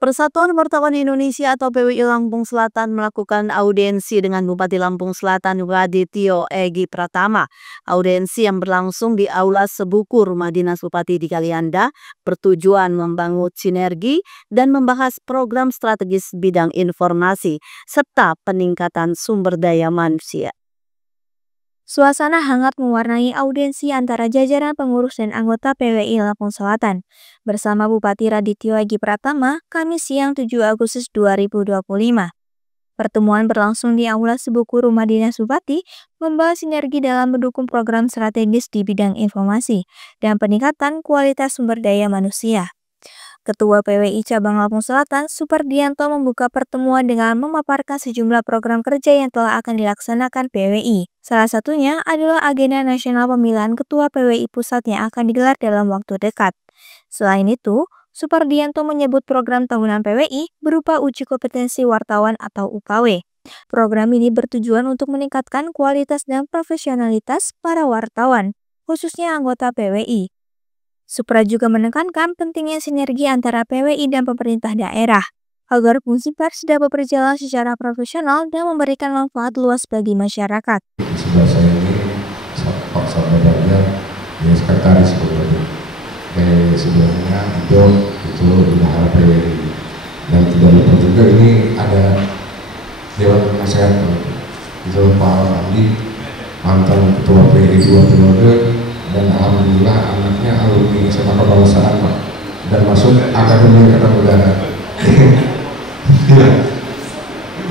Persatuan Wartawan Indonesia atau PWI Lampung Selatan melakukan audiensi dengan Bupati Lampung Selatan Radityo Egi Pratama. Audiensi yang berlangsung di Aula Sebuku Rumah Dinas Bupati di Kalianda bertujuan membangun sinergi dan membahas program strategis bidang informasi serta peningkatan sumber daya manusia. Suasana hangat mewarnai audiensi antara jajaran pengurus dan anggota PWI Lampung Selatan. Bersama Bupati Radityo Egi Pratama, Kamis siang 7 Agustus 2025. Pertemuan berlangsung di Aula Sebuku Rumah Dinas Bupati, membahas sinergi dalam mendukung program strategis di bidang informasi dan peningkatan kualitas sumber daya manusia. Ketua PWI Cabang Lampung Selatan, Supardianto membuka pertemuan dengan memaparkan sejumlah program kerja yang telah akan dilaksanakan PWI. Salah satunya adalah agenda nasional pemilihan Ketua PWI Pusat yang akan digelar dalam waktu dekat. Selain itu, Supardianto menyebut program tahunan PWI berupa uji kompetensi wartawan atau UKW. Program ini bertujuan untuk meningkatkan kualitas dan profesionalitas para wartawan, khususnya anggota PWI. Supra juga menekankan pentingnya sinergi antara PWI dan pemerintah daerah, agar fungsi pers dapat berjalan secara profesional dan memberikan manfaat luas bagi masyarakat. Sebelah saya ini Pak Saudara ya sekretaris Bupati. Sebelumnya itu bendahara PWI, dan tidak lupa juga ini ada Dewan Penasehat itu Pak Andi, mantan Ketua PWI 2 periode, dan alhamdulillah anaknya alumni SMA Kebangsaan Pak, dan masuk Akademi Angkatan Udara.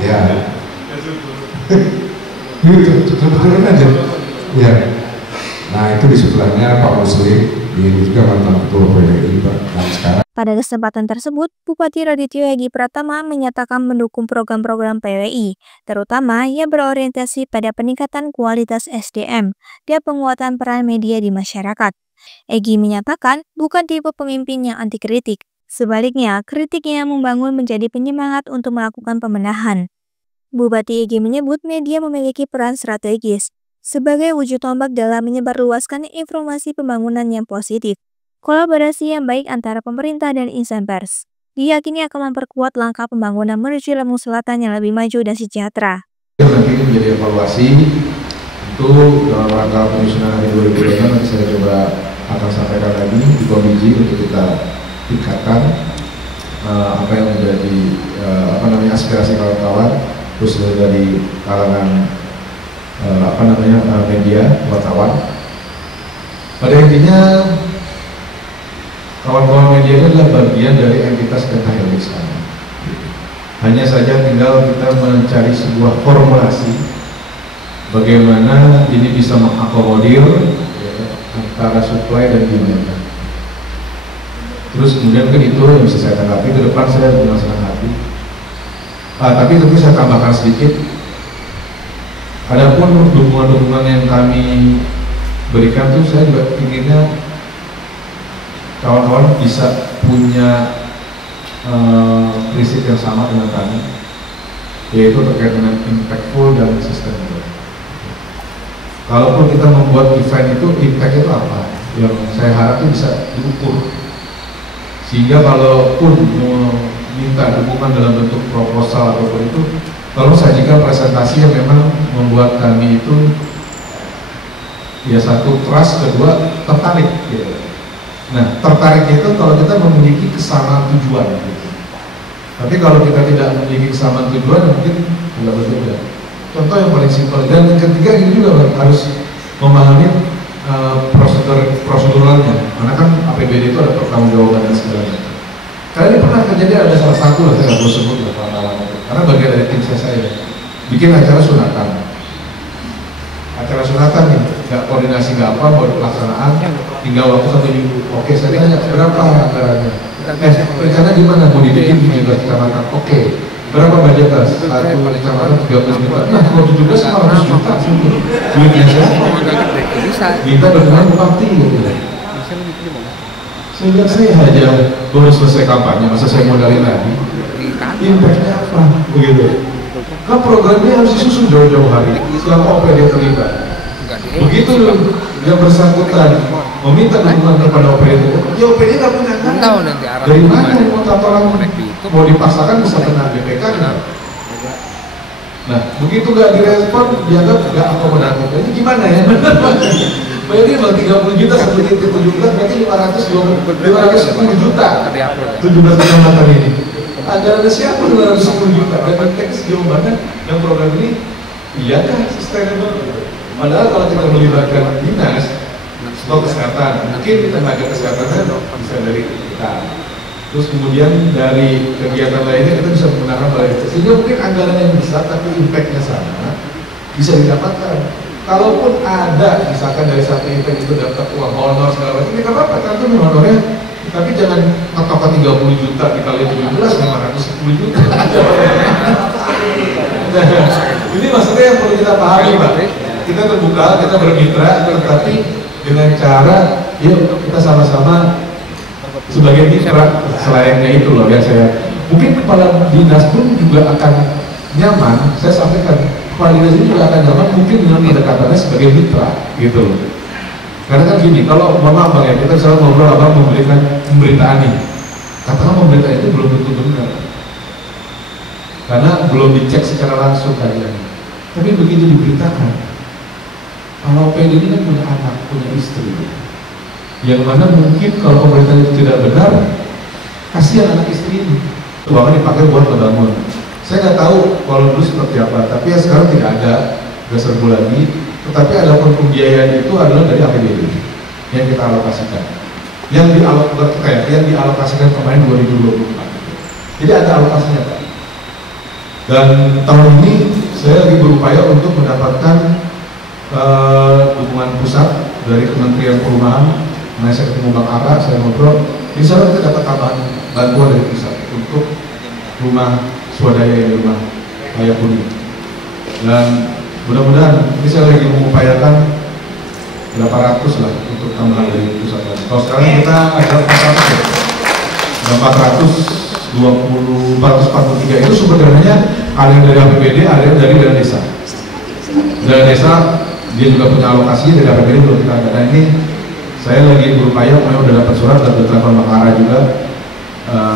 Ya, betul-betul aja. Ya. Nah itu di sebelahnya Pak Muslim, ini juga mantan Ketua PWI Pak. Dan sekarang. Pada kesempatan tersebut, Bupati Radityo Egi Pratama menyatakan mendukung program-program PWI, terutama yang berorientasi pada peningkatan kualitas SDM dan penguatan peran media di masyarakat. Egi menyatakan bukan tipe pemimpin yang anti kritik, sebaliknya kritik yang membangun menjadi penyemangat untuk melakukan pembenahan. Bupati Egi menyebut media memiliki peran strategis sebagai wujud tombak dalam menyebarluaskan informasi pembangunan yang positif. Kolaborasi yang baik antara pemerintah dan insan pers diyakini akan memperkuat langkah pembangunan menuju Lampung Selatan yang lebih maju dan sejahtera. Nanti ini menjadi evaluasi untuk dalam rangka penyusunan hari 2025 nanti saya coba akan sampaikan lagi di komisi untuk kita tingkatkan apa yang menjadi aspirasi kawan-kawan, khususnya dari kalangan media wartawan. Pada intinya kawan-kawan media ini adalah bagian dari entitas pentahelix. Hanya saja tinggal kita mencari sebuah formulasi bagaimana ini bisa mengakomodir antara supply dan demand. Terus kemudian kan itu yang bisa saya tanggapi ke depan, saya dengan senang hati. Tapi tentu saya tambahkan sedikit. Adapun dukungan-dukungan yang kami berikan tuh saya juga inginnya kawan-kawan bisa punya prinsip yang sama dengan kami, yaitu terkait dengan impactful dan sustainable. Kalaupun kita membuat event itu, impact itu apa? Yang saya harap itu bisa diukur, sehingga kalaupun meminta dukungan dalam bentuk proposal ataupun itu, kalau sajikan presentasi yang memang membuat kami itu ya satu trust, kedua tertarik gitu. Nah, tertarik itu kalau kita memiliki kesamaan tujuan gitu. Tapi kalau kita tidak memiliki kesamaan tujuan, mungkin tidak berbeda. Contoh yang paling simpel, dan yang ketiga ini juga harus memahami proseduralnya. Karena kan APBD itu ada pertanggungjawaban dan segala macam. Karena ini pernah terjadi, ada salah satu lah, saya nggak perlu sebut lah karena bagian dari tim saya bikin acara sunatan. Acara sunatan nih, nggak koordinasi nggak apa, buat pelaksanaan, tinggal waktu 1 minggu. Oke, saya tanya berapa anggarannya? Rencana gimana? Mau dibikin di 17 kecamatan? Oke, berapa budgetnya? 1 kecamatan 30 juta. Nah, kalau 17 500 juta, duitnya siapa? Minta dengan bupati gitu. Sehingga saya hanya baru selesai kampanye, masa saya modalin lagi? Impactnya apa? Begitu. Kan programnya harus disusun jauh-jauh hari selama OPD terlibat. Begitu yang bersangkutan meminta dukungan kepada OPD, ya OPD nggak punya anggaran. Dari mana mau tata orang mau dipaksakan bisa kena BPK kan? Nah, begitu nggak direspon, dianggap nggak akomodatif. Ini gimana ya? Bayangin bang 30 juta 1 titik 17 berarti 510 juta 17 kecamatan ini. Anggaran siapa 510 juta? Dan teks sejauh mana yang program ini iyakah sustainable? Padahal kalau kita melibatkan dinas stok kesehatan, mungkin tenaga kesehatannya bisa dari kita. Terus kemudian dari kegiatan lainnya kita bisa menggunakan balai desa. Sehingga mungkin anggaran yang besar tapi impact-nya sama bisa didapatkan. Kalaupun ada misalkan dari satu impact itu dapat uang honor segala macam, ini apa-apa kan itu honornya. Tapi jangan patokan 30 juta dikali 17, 510 juta. Ini maksudnya yang perlu kita pahami Pak. Kita terbuka, kita bermitra, tetapi dengan cara yuk kita sama-sama sebagai mitra selainnya itu loh yang saya mungkin kepala dinas pun juga akan nyaman. Saya sampaikan kepala dinas ini juga akan nyaman mungkin dengan pendekatannya sebagai mitra gitu loh. Karena kan gini, kalau mama abang ya kita selalu ngobrol abang memberikan pemberitaan nih, katakan pemberitaan itu belum tentu benar karena belum dicek secara langsung kalian. Tapi begitu diberitakan, kalau PD ini kan punya anak, punya istri, yang mana mungkin kalau pemerintahan itu tidak benar, kasihan anak istri ini. Uangnya dipakai buat ngebangun. Saya nggak tahu kalau dulu seperti apa, tapi ya sekarang tidak ada, nggak serbu lagi. Tetapi ada pembiayaan itu adalah dari APBD yang kita alokasikan, yang dialokasikan kemarin 2024. Jadi ada alokasinya Pak. Dan tahun ini saya lagi berupaya untuk mendapatkan dukungan pusat dari Kementerian Perumahan. Nah, saya ketemu Bang Ara, saya ngobrol, insya Allah kita dapat tambahan bantuan dari pusat untuk rumah swadaya di rumah layak huni. Dan mudah-mudahan ini saya lagi mengupayakan berapa ratus lah untuk tambahan dari pusat. Kalau sekarang kita ada 443 itu sumber dananya ada yang dari APBD, ada yang dari dana desa. Dana desa dia juga punya alokasi dari APBD belum kita ada. Nah ini saya lagi berupaya, memang udah dapat surat dan telepon Bang Ara juga.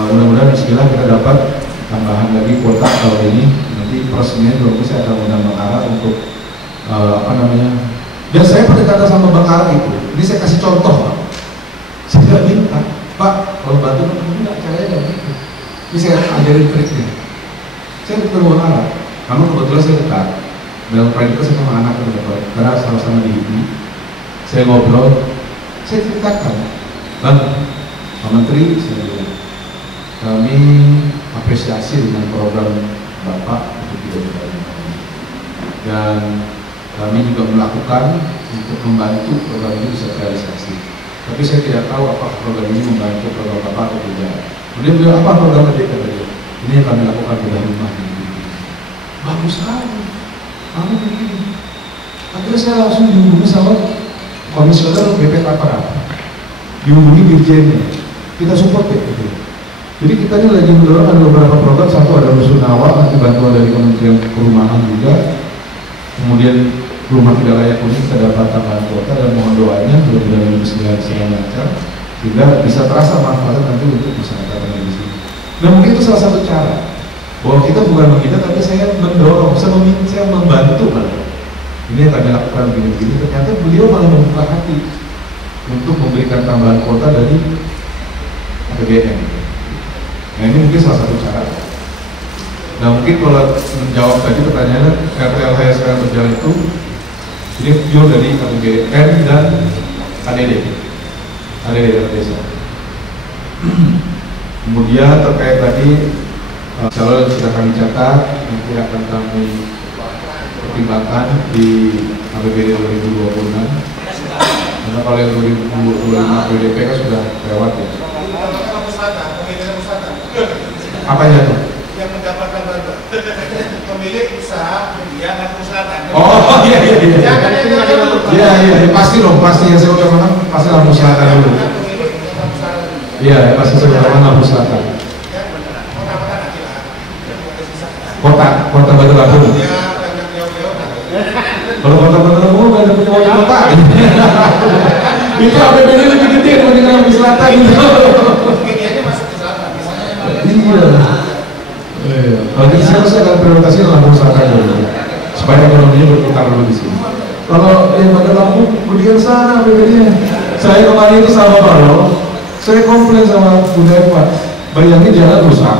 Mudah-mudahan bismillah kita dapat tambahan lagi kuota tahun ini. Nanti prosesnya belum bisa akan mengundang Bang Ara untuk Dan saya pendekatan sama Bang Ara itu. Ini saya kasih contoh Pak. Saya nggak minta, Pak kalau bantu enggak, caranya nggak begitu. Ini saya ajarin triknya. Saya ketemu Bang Ara. Namun kebetulan saya dekat. Dalam proyek itu saya sama anak karena sama-sama di IPI. Saya ngobrol. Saya ceritakan, Bang, Pak Menteri, kami apresiasi dengan program Bapak untuk tidak bergabung, dan kami juga melakukan untuk membantu program ini bisa realisasi. Tapi saya tidak tahu apakah program ini membantu program Bapak atau tidak. Kemudian beliau apa program tadi kata dia? Ini yang kami lakukan di rumah ini. Bagus sekali, kamu begini. Akhirnya saya langsung dihubungi sama komisioner BP Tapara, dihubungi dirjennya, kita support ya gitu. Jadi kita ini lagi mendorong ada beberapa program, satu ada Rusunawa, nanti bantuan dari Kementerian Perumahan juga, kemudian rumah tidak layak huni kita dapat tambahan kuota dan mohon doanya mudah-mudahan segala lancar sehingga bisa terasa manfaatnya nanti untuk masyarakat yang di sini. Nah mungkin itu salah satu cara bahwa kita bukan meminta tapi saya mendorong, saya membantu malah. Ini yang kami lakukan begini-begini, ternyata beliau malah membuka hati untuk memberikan tambahan kuota dari APBN. Nah ini mungkin salah satu cara. Nah mungkin kalau menjawab tadi pertanyaannya, RTL saya sekarang berjalan itu ini pure dari APBN dan ADD dari desa. Kemudian terkait tadi calon sudah kami catat, nanti akan kami pertimbangkan di APBD 2026 karena kalau yang 2025 PDP kan sudah lewat ya. Apanya tuh? Yang mendapatkan bantuan pemilik usaha media Lampung Selatan. Oh iya pasti dong, pasti yang saya utamakan pasti Lampung Selatan dulu. Iya pasti saya utamakan Lampung Selatan. Kota Batu Lampung. Kalau kota-kota Lampung nggak ada punya wali kota. Itu APBD lebih gede dibanding Lampung Selatan gitu. Medianya masuk ke selatan, misalnya Iya. Kalau di sini saya akan prioritasnya Lampung Selatan dulu, supaya ekonominya berputar dulu di sini. Kalau yang pada Lampung, kemudian sana bedanya. Saya kemarin itu sama Balo, saya komplain sama Bu Dewa, bayangin jalan rusak.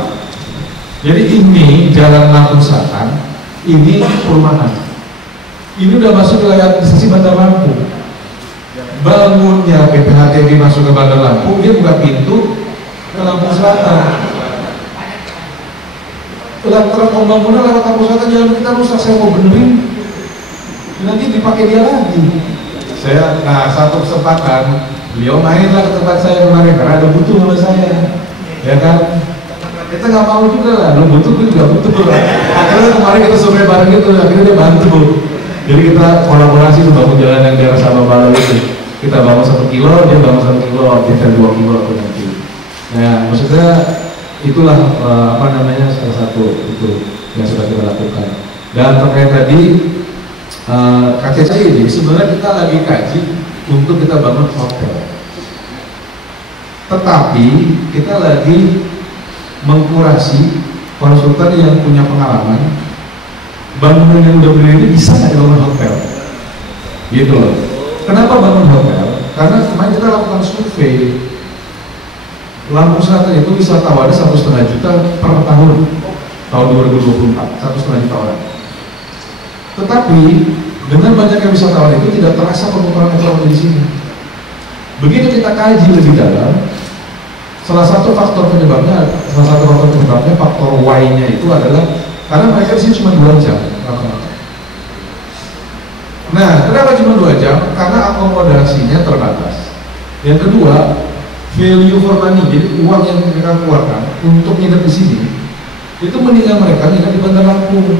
Jadi ini jalan Lampung Selatan, ini perumahan. Ini udah masuk ke wilayah administrasi Bandar Lampung. Bangunnya BPHTB masuk ke Bandar Lampung, dia buka pintu ke Lampung Selatan. Terang pembangunan lewat Lampung Selatan, jalan kita rusak, saya mau benerin, nanti dipakai dia lagi. Nah satu kesempatan beliau mainlah ke tempat saya kemarin karena ada butuh sama saya, ya kan? Kita nggak mau juga lah, lo butuh gue juga butuh lah. Akhirnya kemarin kita survei bareng gitu, akhirnya dia bantu. Jadi kita kolaborasi tuh bangun jalan yang daerah sama Balo itu. Kita bangun 1 kilo, dia bangun 1 kilo, dia 2 kilo atau nanti. Nah maksudnya itulah salah satu itu yang sudah kita lakukan. Dan terkait tadi KCC ini sebenarnya kita lagi kaji untuk kita bangun hotel, tetapi kita lagi mengkurasi konsultan yang punya pengalaman bangunan yang udah berdiri bisa nggak dibangun hotel, gitu loh. Kenapa bangun hotel? Karena kemarin kita lakukan survei. Lampung Selatan itu wisatawan 1,5 juta per tahun 2024, 1,5 juta orang. Tetapi dengan banyaknya wisatawan itu tidak terasa perputaran ekonomi di sini. Begitu kita kaji lebih dalam, salah satu faktor penyebabnya faktor Y-nya itu adalah karena mereka di sini cuma 2 jam. Nah, kenapa cuma 2 jam? Karena akomodasinya terbatas. Yang kedua, value for money, jadi uang yang mereka keluarkan untuk nginep di sini itu mendingan mereka nginep di Bandar Lampung.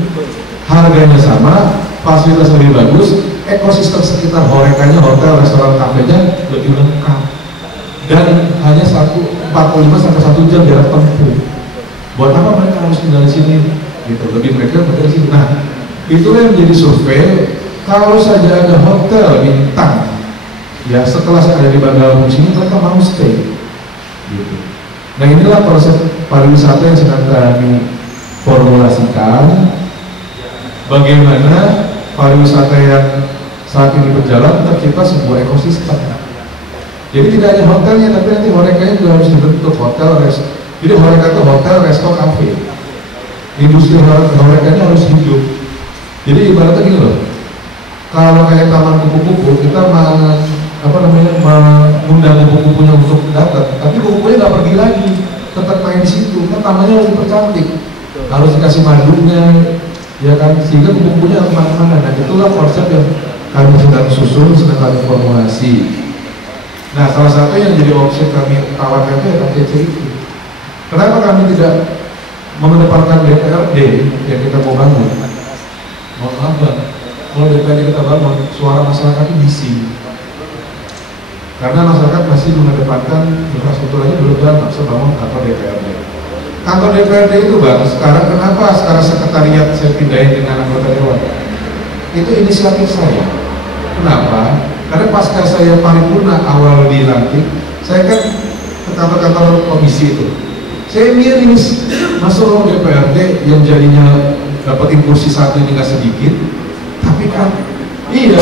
Harganya sama, fasilitas lebih bagus, ekosistem sekitar horekanya, hotel, restoran, kafenya lebih lengkap, dan hanya 45 sampai 1 jam jarak tempuh. Buat apa mereka harus tinggal di sini? Gitu, lebih mereka di sini. Nah, itulah yang menjadi survei. Kalau saja ada hotel bintang, ya setelah saya ada di Bandar Lampung sini mereka mau stay gitu. Nah inilah proses pariwisata yang sedang kami formulasikan, bagaimana pariwisata yang saat ini berjalan tercipta sebuah ekosistem. Jadi tidak hanya hotelnya, tapi nanti horekanya juga harus dibentuk hotel, jadi horeca itu hotel, resto, kafe. Industri horekanya harus hidup. Jadi ibaratnya gini loh, kalau kayak taman kupu-kupu, kita mengundang kupu-kupunya untuk datang, tapi kupu-kupunya nggak pergi lagi, tetap main di situ. Kan tamannya harus dipercantik, harus dikasih madunya, ya kan, sehingga kupu-kupunya harus kemana-mana. Nah itulah konsep yang kami sedang susun, sedang kami formulasi. Nah salah satu yang jadi opsi kami tawarkan itu ya KCC itu. Kenapa kami tidak mengedepankan DPRD yang kita mau bangun? Mohon maaf Bang, kalau DPRD kita bangun, suara masyarakat itu bising. Karena masyarakat masih mengedepankan infrastruktur aja belum banget, bangun kantor DPRD. Kantor DPRD itu Bang, sekarang kenapa sekarang sekretariat saya pindahin dengan anggota dewan? Itu inisiatif saya. Kenapa? Karena pasca saya paripurna awal dilantik, saya kan ke kantor-kantor komisi itu. Saya miris, masuk ruang DPRD yang jadinya dapetin kursi 1 ini nggak sedikit, tapi kan, iya,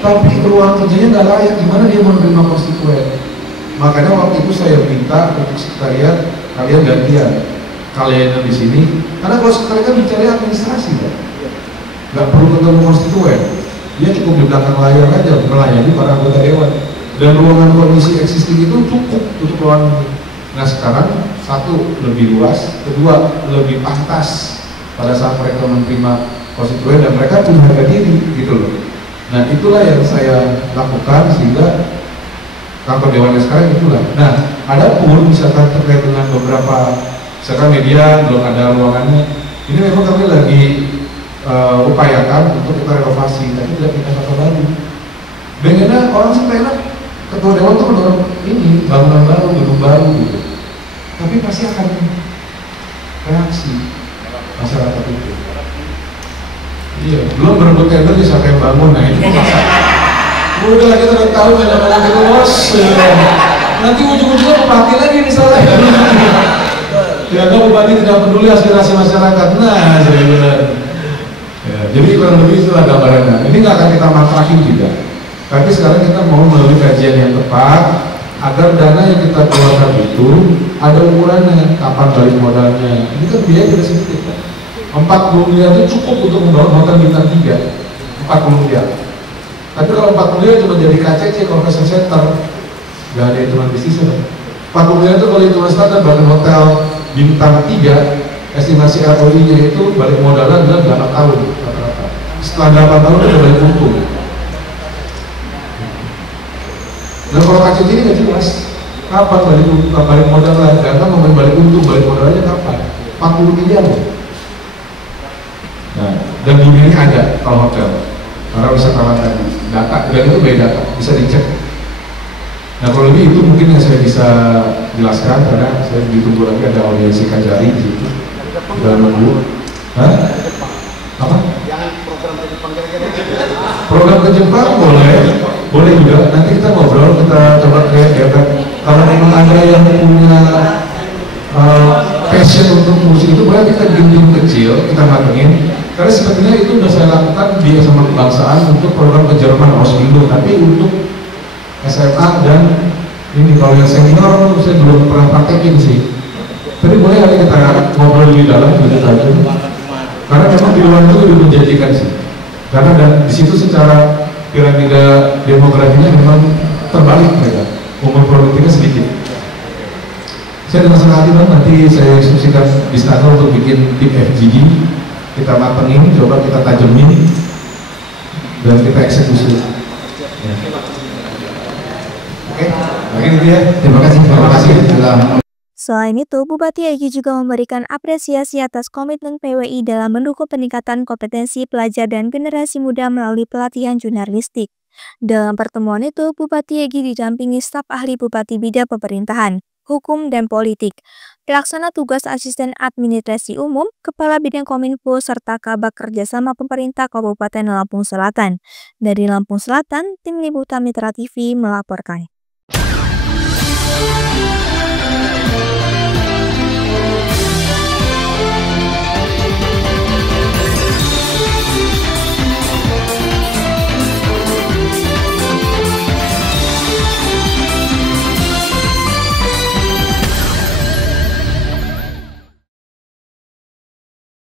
tapi ruang kerjanya nggak layak, gimana dia mau menerima konstituen? Makanya waktu itu saya minta untuk sekretariat kalian gantian, kalian yang di sini, karena kalau sekretariat kan bicara administrasi kan, nggak perlu ketemu konstituen, dia cukup di belakang layar aja melayani para anggota dewan, dan ruangan komisi existing itu cukup untuk ruangan. Nah sekarang satu lebih luas, kedua lebih pantas pada saat mereka menerima konstituen dan mereka punya harga diri gitu loh. Nah itulah yang saya lakukan sehingga kantor dewannya sekarang itulah. Nah ada pun misalkan terkait dengan beberapa misalkan media belum ada ruangannya, ini memang kami lagi upayakan untuk kita renovasi, tapi tidak kita kata baru. Bagaimana orang sih enak ketua dewan tuh mendorong ini bangunan baru, gedung baru gitu. Tapi pasti akan reaksi masyarakat itu. Iya, belum berebut tender di siapa yang bangun, nah ini masa. Udah kita udah tahu banyak orang itu bos. Nanti ujung-ujungnya bupati lagi misalnya. Ya, bupati tidak peduli aspirasi masyarakat. Nah, saya bilang. Ya, jadi kurang lebih itulah gambarannya. Ini nggak akan kita matrakin juga. Tapi sekarang kita mau melalui kajian yang tepat agar dana yang kita keluarkan itu ada ukurannya, kapan balik modalnya. Ini kan biaya tidak sedikit kan. 40 miliar itu cukup untuk membangun hotel bintang 3. 40 miliar. Tapi kalau 40 miliar cuma jadi KCC, Convention Center, nggak ada hitungan bisnisnya. 40 miliar itu kalau hitungan standar bangun hotel bintang 3, estimasi ROI-nya itu balik modalnya adalah 8 tahun rata-rata. Setelah 8 tahun itu balik untung. Nah kalau KCC ini nggak jelas kapan balik modal lagi, karena mau balik untung, balik modalnya kapan? 40 miliar. Nah, dan dunia ini ada kalau hotel, para wisatawan tadi, data, dan itu by data, bisa dicek. Nah kalau lebih itu mungkin yang saya bisa jelaskan, karena saya ditunggu lagi ada audiensi Kajari di situ. Sudah nunggu. Hah? Apa? Program ke Jepang boleh juga. Nanti kita ngobrol, kita coba kayak ya kan. Kalau memang ada yang punya passion untuk musik itu, boleh kita bikin kecil, kita matengin. Karena sebetulnya itu sudah saya lakukan di SMA Kebangsaan untuk program ke Jerman Ausbildung, tapi untuk SMA dan ini kalau yang senior saya belum pernah praktekin sih. Tapi boleh kali kita ngobrol di dalam gitu aja. Karena memang di luar itu lebih menjanjikan sih. Karena dan di situ secara piramida demografinya memang terbalik mereka. Umur produktifnya sedikit. Saya dengan senang hati nanti saya instruksikan di Istana untuk bikin tim FGD. Kita matengin, coba kita tajemin dan kita eksekusi. Ya. Oke, bagian itu ya. Terima kasih. Selain itu, Bupati Egy juga memberikan apresiasi atas komitmen PWI dalam mendukung peningkatan kompetensi pelajar dan generasi muda melalui pelatihan jurnalistik. Dalam pertemuan itu, Bupati Egy didampingi staf ahli Bupati Bidang Pemerintahan, Hukum, dan Politik, Pelaksana Tugas Asisten Administrasi Umum, Kepala Bidang Kominfo, serta Kabak Kerjasama Pemerintah Kabupaten Lampung Selatan. Dari Lampung Selatan, Tim Liputan Mitra TV melaporkan.